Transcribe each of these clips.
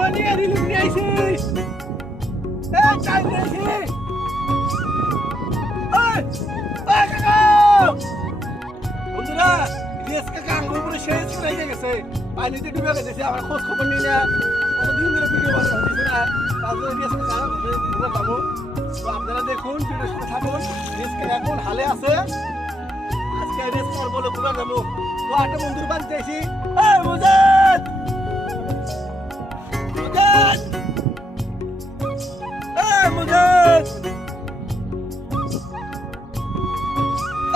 মনি আর ইলু নিয়ে আইছি এ চাই দিয়েছি ওই কাকা বন্ধুরা রিয়াজ কাকা আঙ্গুর পুরো শেষ হয়ে গেছে পানিতে ডুবে গেছে আমার খোঁজ খবর নিই না কতদিন ধরে ভিডিও বানানো হচ্ছে না তারপরে রিয়াজ কাকা যাবো তো আপনারা দেখুন ভিডিওর সাথে থাকুন রিয়াজ কাকা এখন হালে আছে আজকে রিয়াজ কাকার বলে ঘুরে যাবো তো একটা বন্ধুর বাড়িতে এসি এই মুজাদ মুজাদ এই মুজাদ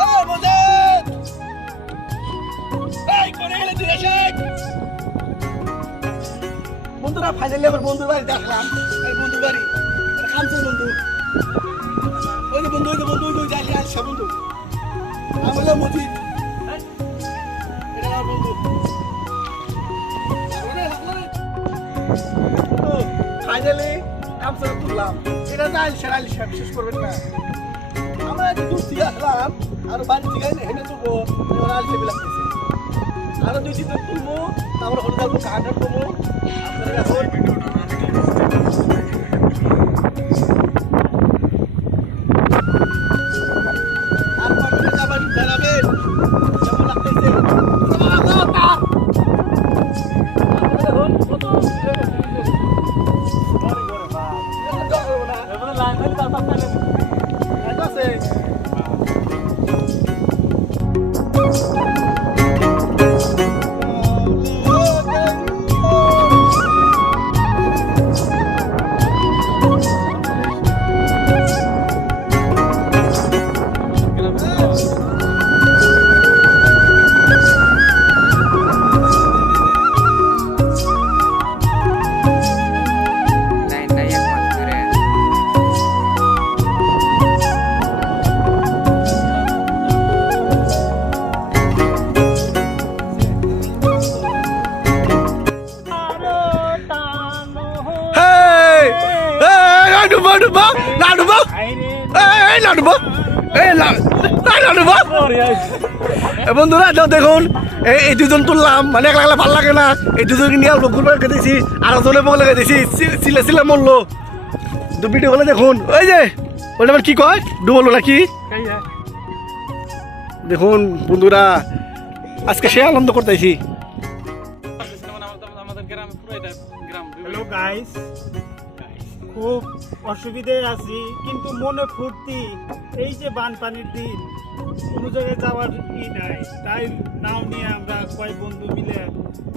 এই মুজাদ এই কোনে গেলে তুই শেখ বন্ধুরা ফাইনালি আমার বন্ধুর বাড়ি দেখলাম এই বন্ধুর বাড়ি এটা কামছে বন্ধু ওই যে বন্ধু ওই যাই আসছে বন্ধু আমার মজিদ এটা আমার বন্ধু ফাইনালি কামছে তুললাম এটা যাই সেরালি শেষ করবেন না আমরা একটু দূর থেকে আসলাম আর বাড়ি থেকে হেঁটে চলবো আলসে বিলাপ আরো 2-3 জন তুলবো তারপরে হলুদ কাহাটা করবো আপনারা এখন আর কতটা যাবেন জানাবেন কেমন লাগতেছে বন্ধুরা দেখুন এই দুজন তুললাম মানে একলা একলা ভাল লাগে না এই দুজনকে নিয়ে অল্প ঘুরবার খেতেছি আর জনে বলে খেতেছি সিলে মরলো তো ভিডিও বলে দেখুন ওই যে ওইটা আবার কি কয় ডুবলো নাকি দেখুন বন্ধুরা আজকে সে আনন্দ করতেছি হ্যালো গাইস খুব অসুবিধায় আছি কিন্তু মনে ফুর্তি এই যে বানপানির দিন কোনো জায়গায় যাওয়ার নাই তাই নাও নিয়ে আমরা কয়েক বন্ধু মিলে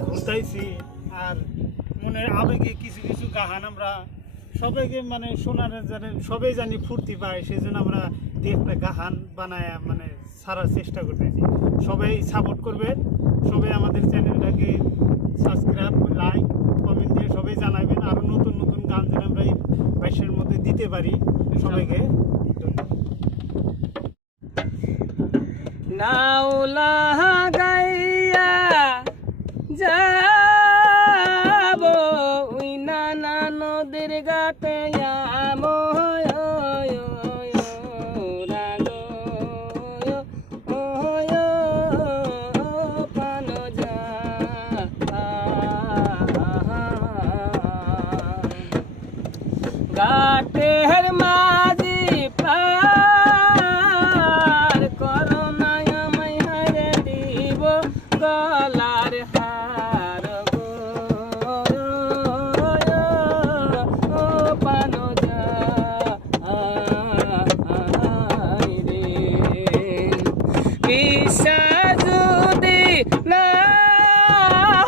ঘুরতেছি আর মনে আবেগে কিছু কিছু গাহান আমরা সবাইকে মানে শোনার সবাই জানি ফুর্তি পায় সেই জন্য আমরা একটা গাহান বানায় মানে ছাড়ার চেষ্টা করতেছি সবাই সাপোর্ট করবেন সবাই আমাদের চ্যানেলটাকে সাবস্ক্রাইব লাইক কমেন্ট দিয়ে সবাই জানাবেন আরও নতুন নতুন গান যেন আমরা এই 22-এর মধ্যে দিতে পারি সবাইকে নাওলা গাইয়া যাব ওই নানা নদীর ঘাটে ঘাটের মাঝি পার করোনা আমায় হারে দিব গলার হার গো পানো যা রে বিশ্বাস যদি না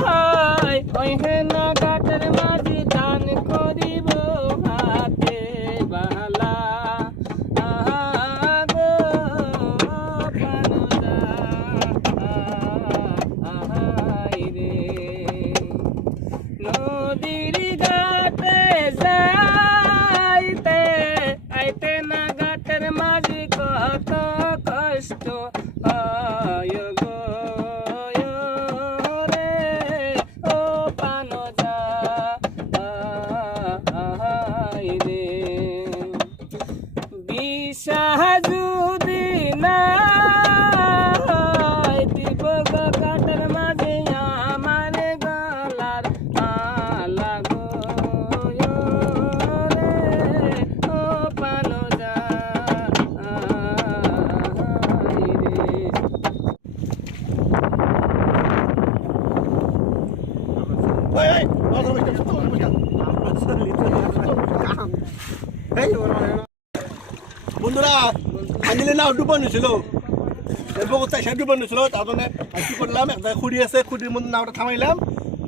হয় ওই হেনা ঘাটের মাঝি দান করিব নাও ডুবানো ছিল বহুত চাইছে ডুবানো ছিল তার জন্য আমি কি করলাম একটা খুঁড়ি আছে খুঁড়ির মধ্যে নাওটা থামাইলাম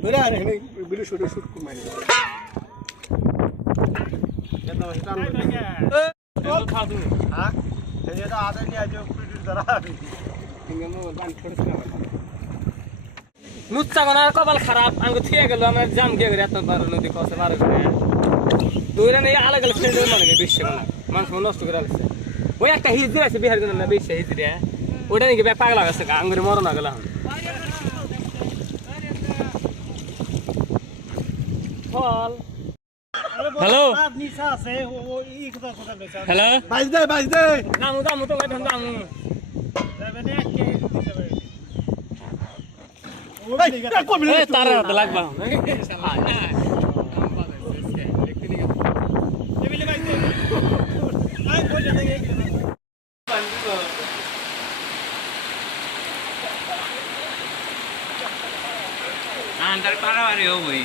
ধরে আর এখানে বিলি শুটে শুট মারি নুচ্চাগনার কপাল খারাপ আমি থিয়ে গেল আমার জাম গিয়ে গেলে এত বার নদী কষে বার করে দুইটা নেই আলাদা গেলে ফ্রেন্ডের মানে বিশ্ব মানুষ নষ্ট করে আসছে ওই একটা হিজড়ি আছে বিহার কিন্তু না বিশ্ব হিজড়ি ওইটা নাকি পাগলা গেছে আঙ্গুরে মরণ গেল ফল হ্যালো নিচা আছে ই কথা কথা কইছে হ্যালো বাইজ দে দামু দামু তো কইতাম দামু যাবে না কে দিতে পারে এই তারা লাগবা এবিলে ভাই আই কই যাবে আন্দার পারাবারে ও বই